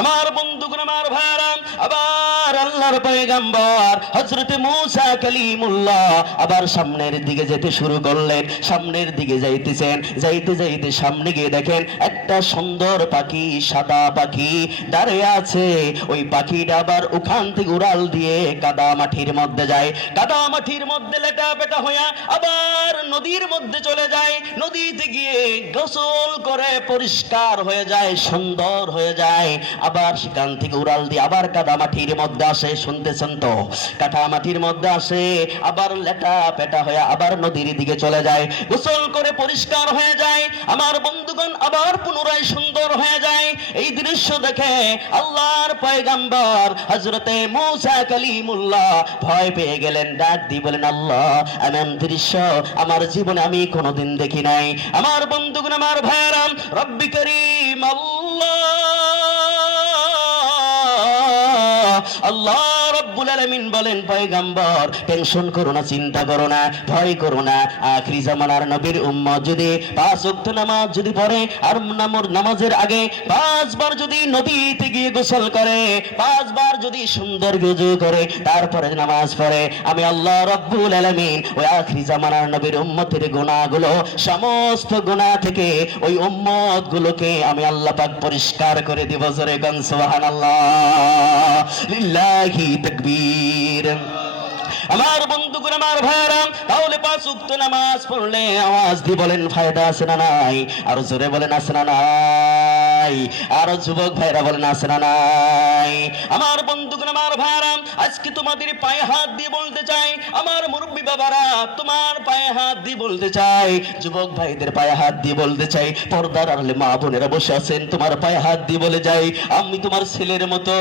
আমার বন্ধুগণ আমার ভাইরা, আবার আল্লাহর পয়গম্বর হযরত মুসা কালিমুল্লাহ আবার সামনের দিকে যেতে শুরু করলেন। সামনের দিকে যাইতেছেন, যাইতে যাইতে সামনে গিয়ে দেখেন একটা সুন্দর পাখি, সাদা পাখি দাঁড়িয়ে আছে। ওই পাখিটা আবার ওখান থেকে উড়াল দিয়ে কাদা মাটির মধ্যে যায়, কাদা মাটির মধ্যে লেটা পেটা হইয়া আবার নদীর মধ্যে চলে যায়। নদীতে গিয়ে গোসল করে পরিষ্কার হয়ে যায়, সুন্দর হয়ে যায়। আবার সেখান থেকে উড়াল দিয়ে আবার কাদা মাটির মধ্যে আসে, শুনতেছেন তো, কাটা মাটির মধ্যে আসে, আবার লেটা পেটা হয়ে আবার নদীর দিকে চলে যায়, গোসল করে পরিষ্কার হয়ে যায়। আমার বন্ধুগণ আবার পুনরায় সুন্দর হয়ে যায়। এই দৃশ্য দেখে আল্লাহর পয়গম্বর হযরতে মুসা কালিমুল্লাহ ভয় পেয়ে গেলেন, ডাক দিয়ে বলেন আল্লাহ এমন দৃশ্য আমার জীবনে আমি কোনোদিন দেখি নাই। আমার বন্ধুগণ আমার ভাইরা, রব্বি কারীম আল্লাহ রাব্বুল আলামিন বলেন পয়গম্বর টেনশন করো না, চিন্তা করো না, ভয় করো না। আখিরি জামানার নবীর উম্মত যদি 5 ওয়াক্ত নামাজ যদি পড়ে আর নামাজের আগে 5 বার যদি নদীতে গিয়ে গোসল করে, 5 বার যদি সুন্দর ওযু করে তারপরে নামাজ পড়ে, আমি আল্লাহ রাব্বুল আলামিন ওই আখিরি জামানার নবীর উম্মতের গুনাহগুলো সমস্ত গুনাহ থেকে ওই উম্মত গুলোকে আমি আল্লাহ পাক পরিষ্কার করে দিব। জোরে কোন সুবহানাল্লাহ, লিল্লাহি তাকবীর। আমার বন্ধুগণ আমার ভাইরা, তাহলে 5 ওয়াক্ত নামাজ পড়লে আওয়াজ দিয়ে বলেন ফায়দা আছে না নাই? আর জোরে বলেন আছে না নাই? আর যুবক ভাইরা বলেন আছে না নাই? আমার বন্ধুগণ আমার ভাইরা, আজকে তোমাদের পায়ে হাত দিয়ে বলতে চাই, আমার মুরব্বী বাবারা তোমার পায়ে হাত দিয়ে বলতে চাই, যুবক ভাইদের পায়ে হাত দিয়ে বলতে চাই, পর্দার আড়ালে মা বোনেরা বসে আছেন, তোমার পায়ে হাত দিয়ে বলে যাই আমি তোমার ছেলের মতো,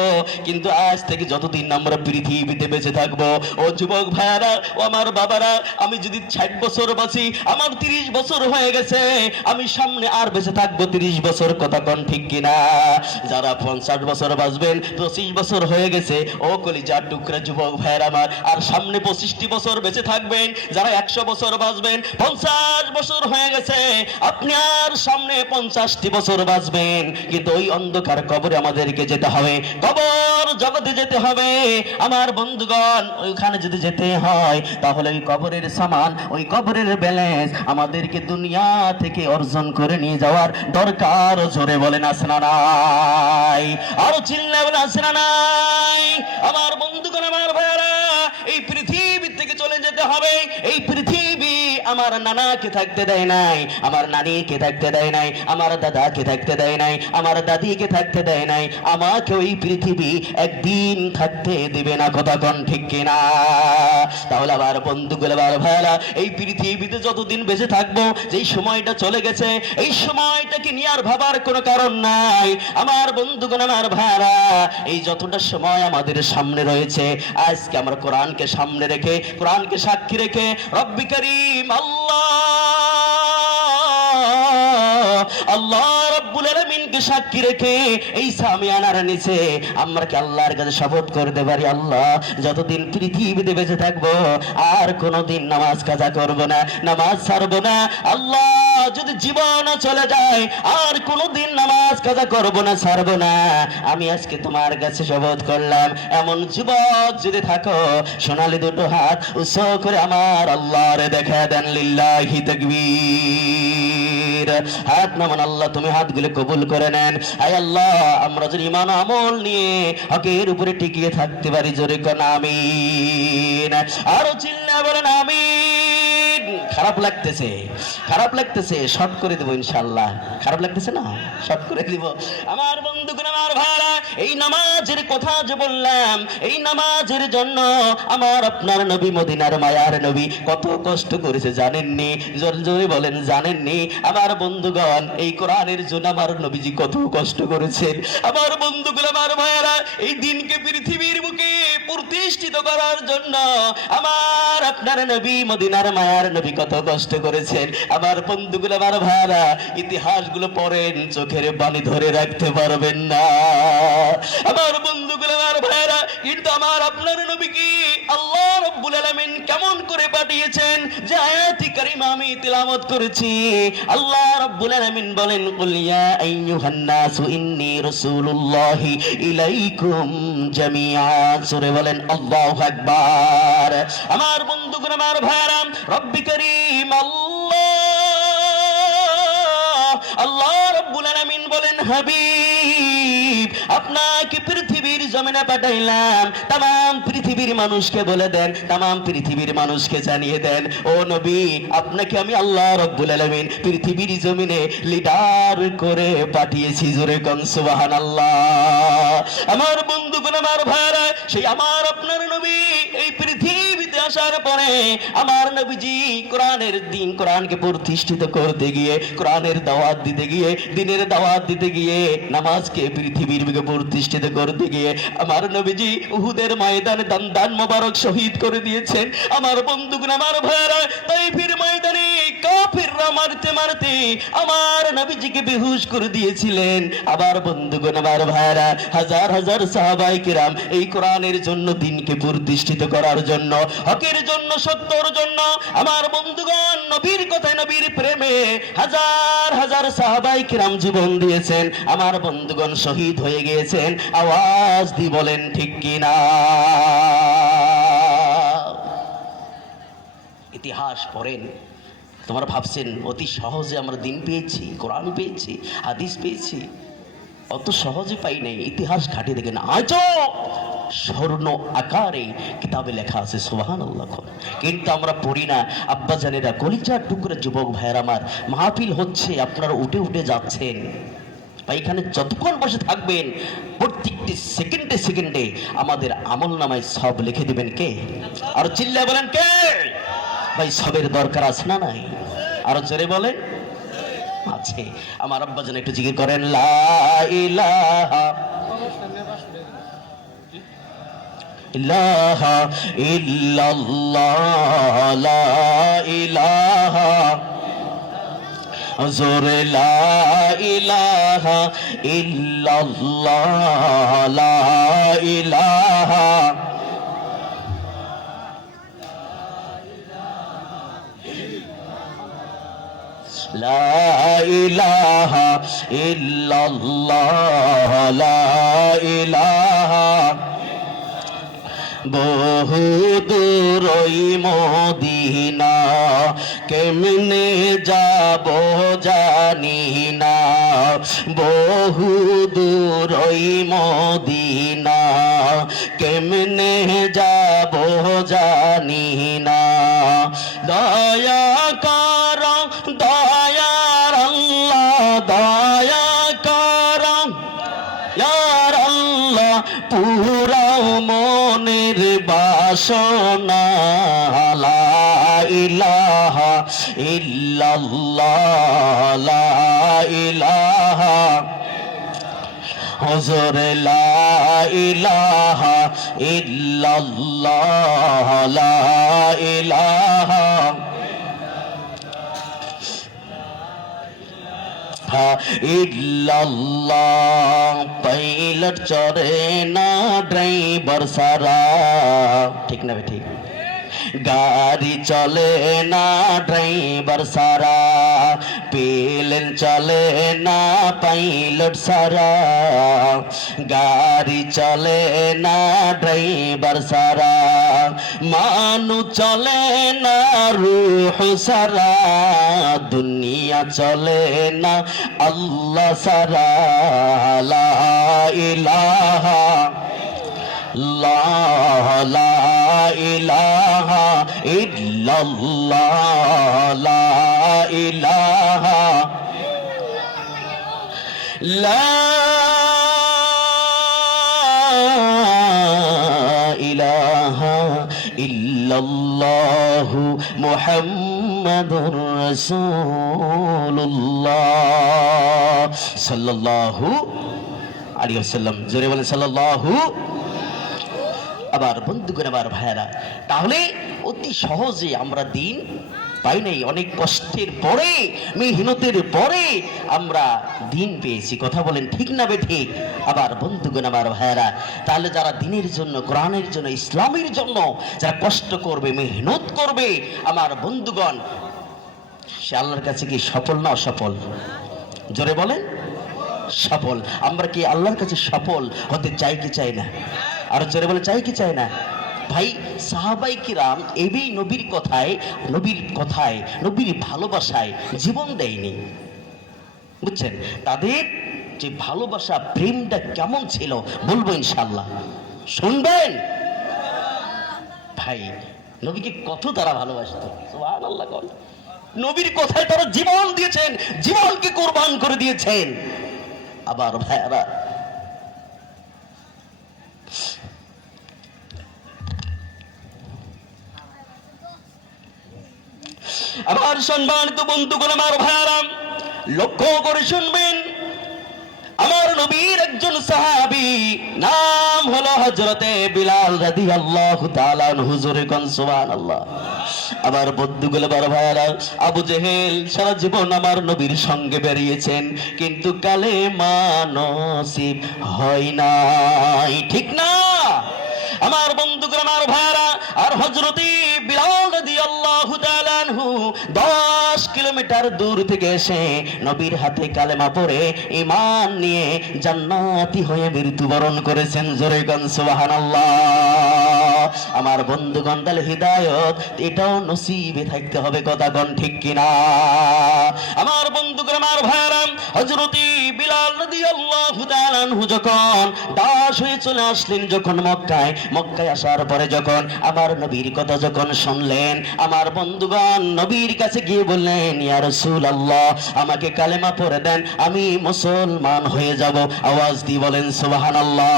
কিন্তু আজ থেকে যতদিন আমরা পৃথিবীতে বেঁচে থাকবো, ও যুবক ভাইরা ও আমার বাবারা, আমি যদি 60 বছর বাঁচি, আমার 30 বছর হয়ে গেছে, আমি সামনে আর বেঁচে থাকবো 30 বছর, কথা কোন ঠিক কিনা? যারা 50 বছর বাঁচবেন, 25 বছর হয়ে গেছে, ও কলিজার টুকরা যুবক ভাইরা আমার, আর সামনে 25টি বছর বেঁচে থাকবেন। যারা 100 বছর বাঁচবেন, 50 বছর হয়ে গেছে, আপনি আর সামনে 50টি বছর বাঁচবেন, কিন্তু ওই অন্ধকার কবরে আমাদেরকে যেতে হবে, কবর জগতে যেতে হবে। আমার বন্ধুগণ ওইখানে যদি যেতে হয় তাহলে ওই কবরের সামান, ওই কবরের ব্যালেন্স আমাদেরকে দুনিয়া থেকে অর্জন করে নিয়ে যাওয়ার দরকার। জোরে বলেন আছে না নাই? আরো চিল্লায় বলেন আছে না নাই? আমার বন্ধুগণ আমার ভাইরা, এই পৃথিবী থেকে চলে যেতে হবে। এই পৃথিবী আমার নানাকে থাকতে দেয় নাই, আমার নানিকে থাকতে দেয় নাই, আমার দাদাকে থাকতে দেয় নাই, আমার দাদিকে থাকতে দেয় নাই, আমাকে ওই পৃথিবী একদিন থাকতে দিবে না, কথা কোন ঠিক কিনা? তাহলে আবার বন্ধুগুলো আবার ভাইরা, এই পৃথিবীতে যতদিন বেঁচে থাকবো, যেই সময়টা চলে গেছে এই সময়টাকে নিয়ে আর ভাবার কোনো কারণ নাই। আমার বন্ধুগণ আমার ভাইরা, এই যতটা সময় আমাদের সামনে রয়েছে, আজকে আমরা কোরআনকে সামনে রেখে, কোরআনকে সাক্ষী রেখে, রব্বি কারীম আল্লাহ আল্লাহ রাব্বুল আলামিনকে সাক্ষী রেখে এই সামিয়ানার নিচে আমরা কি আল্লাহর কাছে শপথ করতে পারি, আল্লাহ যতদিন পৃথিবীতে বেঁচে থাকবো আর কোনোদিন নামাজ কাজা করব না, নামাজ ছাড়বো না। আল্লাহ যদি জীবন চলে যায় আর কোনোদিন নামাজ কাজা করব না, ছাড়বো না। আমি আজকে তোমার কাছে শপথ করলাম। এমন যুবক যদি থাকো সোনালী দুটো হাত উৎস করে আমার আল্লাহর দেখা দেন। লিল্লাহি তাকবীর। হাত নামান আল্লাহ, তুমি হাতগুলো কবুল করে নেন। আয় আল্লাহ, আমরা যদি ঈমান আমল নিয়ে হকের উপরে টিকিয়ে থাকতে পারি, জোরে কোন আমিন। আরো চিল্লা বলেন আমিন। খারাপ লাগতেছে, খারাপ লাগতেছে, শর্ট করে দেবো ইনশাআল্লাহ। খারাপ লাগতেছে না, শর্ট করে দিব। আমার বন্ধুগণ, আমার ভাইরা, এই নামাজের কথা যে বললাম, এই নামাজের জন্য আমার আপনার নবী, মদিনার মায়ার নবী কত কষ্ট করেছে জানেননি? জোরে জোরে বলেন, জানেননি? আমার বন্ধুগণ, এই কোরআনের জন্য আমার নবীজি কত কষ্ট করেছেন। আমার বন্ধুগণ, আমার ভাইরা, এই দিনকে পৃথিবীর বুকে প্রতিষ্ঠিত করার জন্য আমার আপনার নবী, মদিনার মায়ার নবী কত কষ্ট করেছেন। আমার বন্ধুগুলো, আমার ভাইরা, ইতিহাসগুলো পড়েন, চোখের পানি ধরে রাখতে পারবেন না। আমার বন্ধুগুলো, আমার ভাইরা, কিন্তু আমার আপনার নবী কি আল্লাহ রাব্বুল আলামিন কেমন করে পাঠিয়েছেন যে আয়াতি কারিমা আমি তিলাওয়াত করেছি। আল্লাহ রাব্বুল আলামিন বলেন, কুল ইয়া আইয়ুহান নাসু ইন্নী রাসূলুল্লাহি ইলাইকুম জামিআ। সূরা বলেন আল্লাহু আকবার। আমার বন্ধুগণ, আমার ভাইরা, রব্বি কারীম আল্লাহ রাব্বুল আলামিন বলেন, হাবিব আপনাকে পৃথিবীর জমিনে পাঠাইলাম, तमाम পৃথিবীর মানুষকে বলে দেন, तमाम পৃথিবীর মানুষকে জানিয়ে দেন, ও নবী আপনাকে আমি আল্লাহ রাব্বুল আলামিন পৃথিবীর জমিনে লিডার করে পাঠিয়েছি। জোরে কোন সুবহানাল্লাহ। আমার বন্ধুগণ, আমার ভাইরা, সেই আমার আপনার নবী এই পৃথিবীতে আসার পরে আমার নবীজি কোরআনের দিন, কোরআনকে প্রতিষ্ঠিত করতে গিয়ে, কোরআনের দাওয়াত দিতে গিয়ে, দিনের দাওয়াত দিতে গিয়ে, নামাজকে পৃথিবীর বুকে প্রতিষ্ঠিত করতে গিয়ে আমার নবীজি উহুদের ময়দানে দান মোবারক শহীদ করে দিয়েছেন। আমার বন্ধুগণ, আমার ভাইরা, তাইফের ময়দানে কাফিররা মারতে মারতে আমার নবীজিকে বেহুশ করে দিয়েছিলেন। আবার বন্ধুগণ, আমার ভাইরা, হাজার হাজার সাহাবায়ে কিরাম এই কোরআনের জন্য, দিনকে প্রতিষ্ঠিত করার জন্য, হকের জন্য, সত্যর জন্য, আমার বন্ধুগণ নবীর কথায়, নবীর প্রেমে হাজার হাজার সাহাবায়ে কিরাম জীবন দিয়েছেন। আমার বন্ধুগণ শহীদ হয়ে গিয়েছেন। আওয়াজ দিয়ে বলেন ঠিক কিনা? ইতিহাস পড়েন, তোমরা ভাবছেন অতি সহজে আমরা দিন পেয়েছি, কোরআন পেয়েছি, হাদিস পেয়েছি। অত সহজে পাই নাই। ইতিহাস ঘাটে দেখেন, আজও স্বর্ণ আকারে কিতাবে লেখা আছে, সুবহানাল্লাহ। কিন্তু আমরা পড়ি না। আব্বা জানেরা, কলিজার টুকরা যুবক ভাইয়ের আমার, মাহফিল হচ্ছে, আপনারা উঠে উঠে যাচ্ছেন। ভাই এখানে যতক্ষণ বসে থাকবেন প্রত্যেকটি সেকেন্ডে সেকেন্ডে আমাদের আমল নামায় সব লিখে দিবেন কে? আর চিল্লায় বলেন কে? ভাই সবের দরকার আছে না নাই? আরো জোরে বলেন আছে। আমার আব্বা যেন একটু জিকির করেন, লা ইলাহা ইলাহা ইল্লাল্লাহ, লা ইলাহা, জোরে লা ইলাহা ইল্লাল্লাহ, লা ইলাহা, লা ইলাহা ইল্লাল্লাহ, লা ইলাহা। বহু দূর ওই মদিনা, কেমনে যাব জানি না। বহু দূর ওই মদিনা, কেমনে যাব জানি না। দয়া কর দয়ার আল্লাহ, দয়া কর ইয়ার আল্লাহ, পুরাও মনের বাসনা। লা ইলাহা ইল্লাল্লাহ, লা ইলাহা, হুজুর লা ইলাহা ইল্লাল্লাহ, লা ইলাহা। ইলাহা ইল্লাল্লাহ। পাইলট চড়ে না ড্রাইভার সারা, ঠিক না ঠিক? গাড়ি চলে না ড্রাইভার সারা, প্লেন চলে না পাইলট সারা, গাড়ি চলে না ড্রাইভার সারা, মানুষ চলে না রূহ সারা, দুনিয়া চলে না আল্লাহ সারা। লা ইলাহা লা ইলাহা ইল্লাল্লাহ, লা ইলাহা লা ইলাহা ইল্লাল্লাহ মুহাম্মাদুর রাসূলুল্লাহ সাল্লাল্লাহু আলাইহি ওয়াসাল্লাম। জোরে বলেন সাল্লাল্লাহু। আবার বন্ধুগণ, আবার ভাইরা, তাহলে অতি সহজে আমরা দিন পাই নাই, অনেক কষ্টের পরে, মেহনতের পরে আমরা দিন পেয়েছি। কথা বলেন ঠিক না বে ঠিক? আবার বন্ধুগণ, আবার ভাইরা, তাহলে যারা দিনের জন্য, কোরআনের জন্য, ইসলামের জন্য যারা কষ্ট করবে, মেহনত করবে, আমার বন্ধুগণ, সে আল্লাহর কাছে কি সফল না অসফল? জোরে বলেন সফল। আমরা কি আল্লাহর কাছে সফল হতে চাই কি চাই না? আর জোরে বলে চাই কি চাই না? ভাই, সাহাবাই কিরাম এই নবীর কথায়, নবীর ভালোবাসায় জীবন দেয়নি, বুঝছেন? তাদের যে ভালোবাসা, প্রেমটা কেমন ছিল বলবো ইনশাআল্লাহ, শুনবেন? ভাই, নবীকে কত তারা ভালোবাসত, সুবহানাল্লাহ। নবীর কথায় তারা জীবন দিয়েছেন, জীবনকে কোরবান করে দিয়েছেন। আবার ভাইরা, আমার সম্মানিত বন্ধুগণ, আমার ভাইরা, লক্ষ্য করে শুনবেন। আমার নবীর একজন সাহাবী, নাম হলো হযরতে বিলাল রাদিয়াল্লাহু তাআলা আনহু। জোরে কোন সুবহানাল্লাহ। আবার বন্ধুগণ, আমার ভাইরা, আবু জেহেল সারা জীবন আমার নবীর সঙ্গে বেরিয়েছেন, কিন্তু কালেমা নসিব হয় নাই, ঠিক না? আমার বন্ধুগণ, আমার ভাইরা, আর হযরতে বিলাল রাদিয়াল্লাহু তাআলা আনহু 10 কিলোমিটার দূর থেকে এসে নবীর হাতে কালেমা পড়ে ঈমান নিয়ে জান্নাতি হয়ে মৃত্যুবরণ করেছেন। জোরে গান সুবহানাল্লাহ। আমার বন্ধুগণ, তাহলে হিদায়াত এটাও নসিবে থাকতে হবে, কথা গণ ঠিক কিনা? আমার বন্ধুগণ, আমার ভাইরা, হযরতে বিলাল রাদিয়াল্লাহু তাআলা আনহু যখন দাস হয়ে চলে আসলেন, যখন মক্কায় আসার পরে যখন আমার নবীর কথা যখন শুনলেন, আমার বন্ধুগণ নবীর কাছে গিয়ে বললেন, ইয়া রাসূলুল্লাহ, আমাকে কালেমা পড়ে দেন, আমি মুসলমান হয়ে যাব। আওয়াজ দিয়ে বলেন সুবহানাল্লাহ।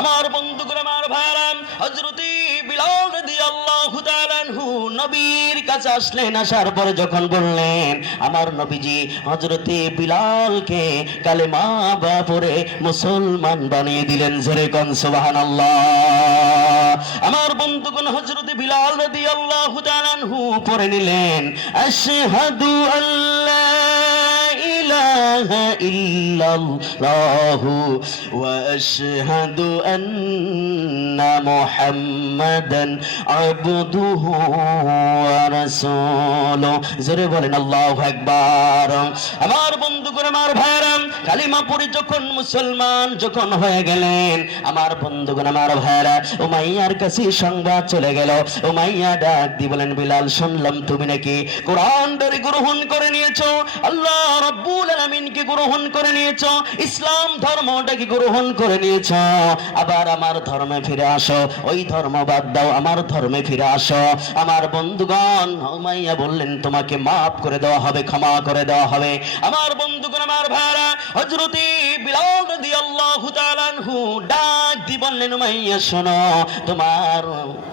আমার বন্ধুগণ, আমার ভাইরা, হযরতে বিলাল রাদিয়াল্লাহু তাআলা আনহু নবীর কাছে আসলেন। আসার পরে যখন বললেন, আমার নবীজি হযরতে বিলালকে কালেমা পড়ে মুসলমান বানিয়ে দিলেন। জোরে কোন সুবহানাল্লাহ। আমার বন্ধুগণ, হযরতে বিলাল রাদিয়াল্লাহু তাআলা আনহু পড়ে নিলেন, আশহাদু আল্লা ইলাহা ইল্লাল্লাহু ওয়া আশহাদু আন্না মুহাম্মাদান আবদুহু ওয়া রাসূলুহু। জোরে বলেন আল্লাহু আকবার। আমার বন্ধুগণ, আমার ভাইরা, কালিমা পড়ে যখন মুসলমান যখন হয়ে গেলেন, আমার বন্ধুগণ, আমার ভাইরা, উমাইয়ার কাছে সংবাদ চলে গেল। উমাইয়া ডাক দিয়ে বলেন, বিলাল, শুনলাম তুমি নাকি কোরআনটাকে গ্রহণ করে নিয়েছো, আল্লাহ রাব্বুল আলামিনকে গ্রহণ করে নিয়েছো, ইসলাম ধর্মটাকে গ্রহণ করে নিয়েছো। আবার আমার ধর্মে ফিরে আসো, ওই ধর্ম বাদ দাও, আমার ধর্মে ফিরে আসো। আমার বন্ধুগণ, উমাইয়া বললেন, তোমাকে মাফ করে দেওয়া হবে, ক্ষমা করে দেওয়া হবে। আমার বন্ধুগণ, আমার ভাইরা, হযরতে বিলাল রাদিয়াল্লাহু তাআলা আনহু ডাক দিয়ে বললেন, উমাইয়া শোনো, তোমার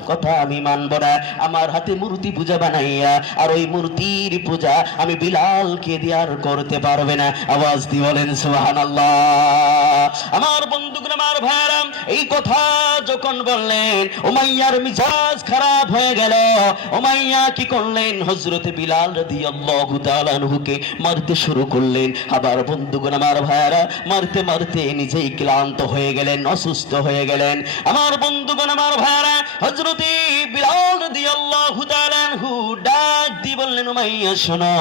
কথা আমি মানব না। আমার হাতে মূর্তি পূজা বানাইয়া আর ওই মূর্তির পূজা আমি বিলালকে দিয়ে আর করতে পারবে না। আওয়াজ দিয়ে বলেন সুবহানাল্লাহ। আমার বন্ধুগণ, আমার ভাইরা, এই কথা যখন বললেন উমাইয়ার মিজাজ খারাপ হয়ে গেল। উমাইয়া কি করলেন? হযরত বিলাল রাদিয়াল্লাহু তাআলা আনহুকে মারতে শুরু করলেন। আবার বন্ধুগণ, আমার ভাইরা, মারতে মারতে নিজেই ক্লান্ত হয়ে গেলেন, অসুস্থ হয়ে গেলেন। আমার বন্ধুগণ, আমার ভাইরা, হযরত বিলাল রাদিয়াল্লাহু তাআলা আনহু ডাক দিয়ে বললেন, উমাইয়া শোনো,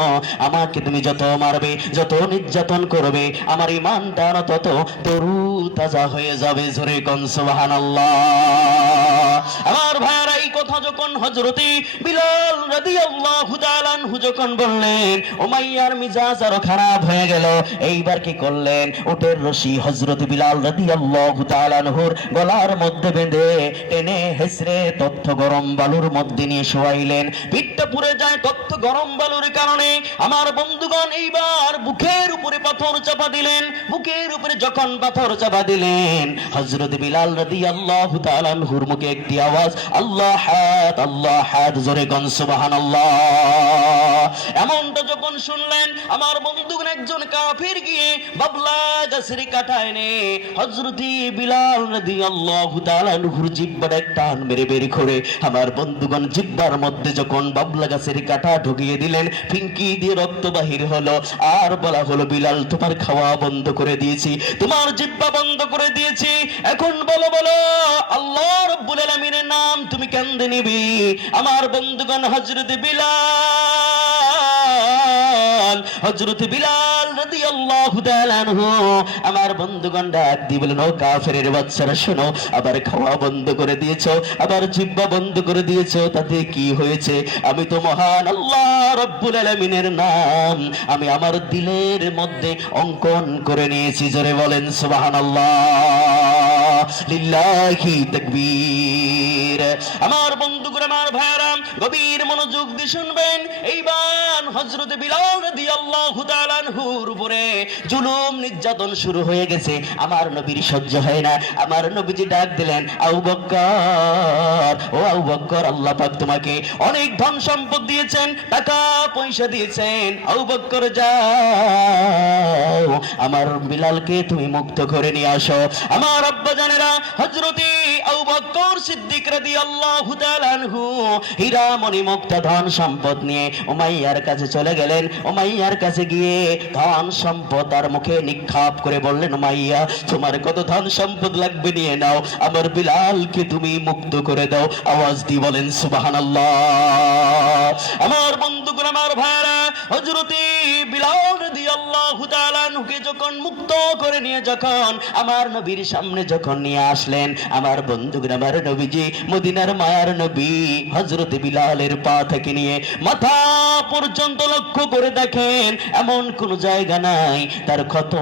আমাকে তুমি যত মারবে, যত নির্যাতন করবে, আমার ঈমানটা তত তরু তাজা হয়ে যাবে। জোরে কোন সুবহানাল্লাহ। আমার ভাইরা, এই কথা যখন হযরতে বিলাল রাদিয়াল্লাহু তাআলা আনহু যখন বললেন, উমাইয়ার মিজাজ আরো খারাপ হয়ে গেল। এইবার কি করলেন? উটের রশি হযরত বিলাল রাদিয়াল্লাহু তাআলা আনহুর গলার মধ্যে বেঁধে টেনে হেসড়ে তপ্ত গরম বালুর মধ্যে নিয়ে শোয়াইলেন। পিঠটা পুড়ে যায় তপ্ত গরম বালুর কারণে। আমার বন্ধুগণ, এইবার বুকের উপরে পাথর চাপা দিলেন। বুকের উপরে যখন পাথর চাপা দিলেন, হযরত বিলাল রাদিয়াল্লাহু তাআলা আনহুর মুখে একটি আওয়াজ, আল্লাহ হাত, আল্লাহ হাত। জোরে কোন সুবহানাল্লাহ। এমনটা যখন শুনলেন, আমার বন্ধুগণ, একজন কাফির গিয়ে বাবলা গাছের কাটা এনে হযরত বিলাল রাদিয়াল্লাহু তাআলা আনহুর জিহ্বার এক টান মেরে বের করে, আমার বন্ধুগণ, জিহ্বার মধ্যে যখন বাবলা গাছের কাটা ঢুকিয়ে দিলেন, ফিনকি দিয়ে রক্ত বাহির হলো। আর বলা হলো, বিলাল, তোমার খাওয়া বন্ধ করে দিয়েছি, তোমার জিহ্বা বন্ধ করে দিয়েছি। এখন বলো বলো, আল্লাহ রাব্বুল আলামিনের নাম তুমি কেমনে নিবি? আমার বন্ধুগণ, হযরত বিলাল রাদিয়াল্লাহু তাআলা আনহু, আমার বন্ধুগণ, ডাক দিয়ে বলেন, ও কাফেরের বাচ্চারা শোনো, আবার খাওয়া বন্ধ করে দিয়েছো, আবার জিহ্বা বন্ধ করে দিয়েছো, তাতে কি হয়েছে? আমি তো মহান আল্লাহ রাব্বুল আলামিনের নাম আমি আমার দিলের মধ্যে অঙ্কন করে নিয়েছি। জোরে বলেন সুবহানাল্লাহ। লিল্লাহি তাকবীর। আমার বন্ধুগণ, আমার ভাইরা, গভীর মনোযোগ দিয়ে শুনবেন। এইবার হযরত বিলাল রাদিয়াল্লাহু তাআলা আনহুর উপরে জুলুম নির্যাতন শুরু হয়ে গেছে। আমার নবীর সহ্য হয় না। আমার নবীজি ডাক দিলেন, আবু বকর, ও আবু বকর, আল্লাহ পাক তোমাকে অনেক ধন সম্পদ দিয়েছেন, টাকা পয়সা দিয়েছেন। আবু বকর, যাও, আমার বিলালকে তুমি মুক্ত করে নিয়ে আসো। আমার আব্বা জানেরা, হযরতে আবু বকর সিদ্দিক রাদিয়াল্লাহু তাআলা আনহু হীরা মণি মুক্তা ধন সম্পদ নিয়ে উমাইয়ার কাছে চলে গেলেন। উমাইয়ার কাছে গিয়ে ধন সম্পদ তার মুখে নিক্ষেপ করে বললেন, উমাইয়া, তোমার কত ধন সম্পদ লাগবে নিয়ে নাও, আমার বিলালকে তুমি মুক্ত করে দাও। আওয়াজ দিয়ে বলেন সুবহানাল্লাহ। আমার বন্ধুগণ, আমার ভাইরা, হযরতে বিলাল রাদিয়াল্লাহু তাআলা আনহুকে যখন মুক্ত করে নিয়ে যখন আমার নবীর সামনে যখন নিয়ে আসলেন, আমার বন্ধুগণ, আমার নবীজি, মদিনার মায়ার নবী, হযরত বিলালের পা থেকে নিয়ে মাথা পর্যন্ত লক্ষ্য করে দেখেন, এমন কোন জায়গা নাই তার ক্ষত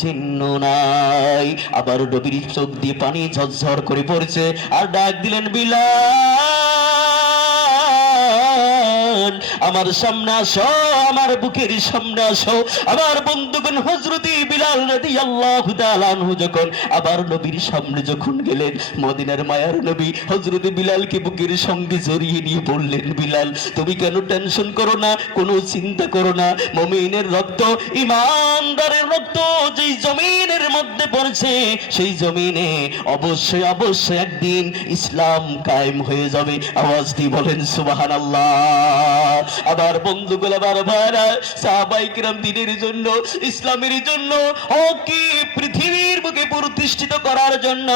চিহ্ন নাই। আবার নবীর চোখ দিয়ে পানি ঝরঝর করে পড়ছে। আর ডাক দিলেন, বিলাল, আমার সামনে আসো, আমার বুকের সামনে আসো। আমার বন্ধুগণ, হযরত বিলাল রাদিয়াল্লাহু তাআলা আনহু যখন আবার নবীর সামনে যখন গেলেন, মদিনার মায়ার নবী হযরত বিলালকে বুকের সঙ্গে জড়িয়ে নিয়ে বললেন, বিলাল, তুমি কেন টেনশন করো না, কোনো চিন্তা করো না। মুমিনের রক্ত, ঈমানদারের রক্ত যেই জমিনের মধ্যে পড়ছে, সেই জমিনে অবশ্যই অবশ্যই একদিন ইসলাম কায়েম হয়ে যাবে। আওয়াজ দিয়ে বলেন সুবহানাল্লাহ। আবার বন্ধুগণ, আবার ভাইরা, সাহাবায়ে কিরাম দ্বীনের জন্য, ইসলামের জন্য, হককে পৃথিবীর বুকে প্রতিষ্ঠিত করার জন্য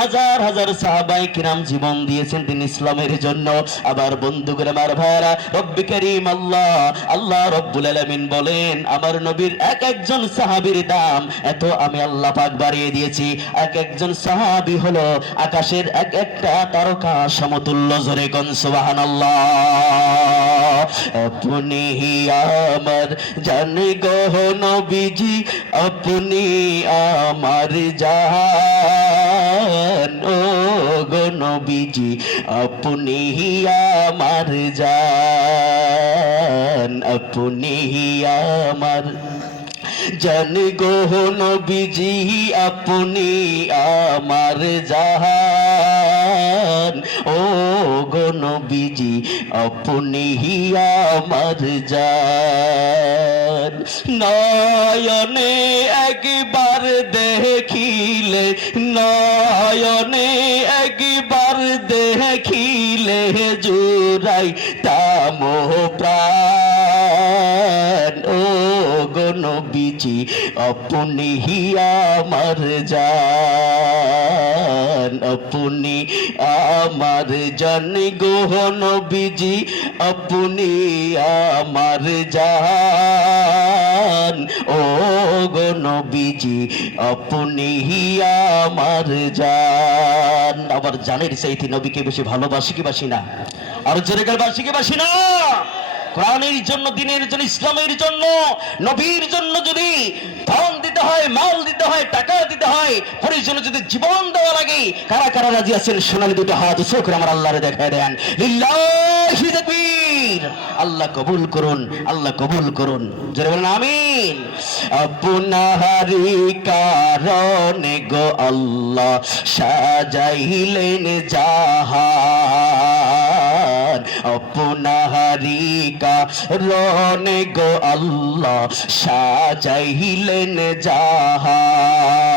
হাজার হাজার সাহাবায়ে কিরাম জীবন দিয়েছেন দিন ইসলামের জন্য। আবার বন্ধুগণ, আমার ভাইরা, রব্বে কারীম আল্লাহ, আল্লাহ রব্বুল আলামিন বলেন, আমার নবীর এক একজন সাহাবীর দাম এত আমি আল্লাহ পাক বাড়িয়ে দিয়েছি। এক একজন সাহাবী হলো আকাশের এক একটা তারকা সমতুল্য। জোরে কোন সুবহানাল্লাহ। আপনি আমার জান গো নবীজি, আপনি আমার জান, ও গো নবীজি, আপনি আমার জান, আপনি আমার জান গো নবীজি, আপনি আমার জান, জান ও গো নবীজি আপনি আমার জান নয়নে একবার দেখিলে নয়নে একবার দেখিলে জুড়াই তামো প্রাণ ও গো নবীজি আপনি আমার জান আপনি আমার জান গো নবীজি আপনি আমার জান ও গো নবীজি আপনি আমার জান আবার জানের চাইতে নবীকে বেশি ভালোবাসি কি বাসি না আর জোরে কার বাসি কি বাসি না কোরআনের জন্য দিনের জন্য ইসলামের জন্য নবীর জন্য যদি ধন দিতে হয় মাল দিতে হয় টাকা দিতে হয় পরিজন যদি জীবন দেওয়া লাগে কারা কারা রাজি আছেন সোনালী দুটো হাত উঁচু করে আমার আল্লাহরে দেখায় দেন লিল্লাহি তাকবীর আল্লাহ কবুল করুন আল্লাহ কবুল করুন জোরে বলেন আমিন আপনারি কারণে গো আল্লাহ সাজাইলেন জাহান আপনারি কারণে গো আল্লাহ সাজাইলেন জাহান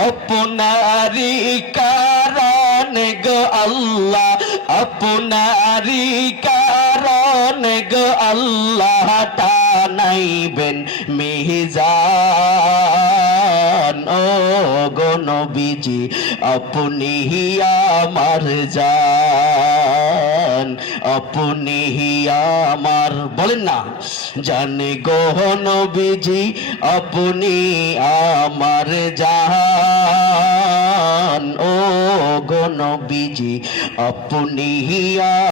আপনারি কারণে গো আল্লাহ আপনারি কারণে গো আল্লাহ টানাইবেন মিজান ও গো নবীজি আপনি আমার জান আপনি আমার বলেন না জানে গো নবীজি আপনি আমার জান ও গো নবীজি আপনি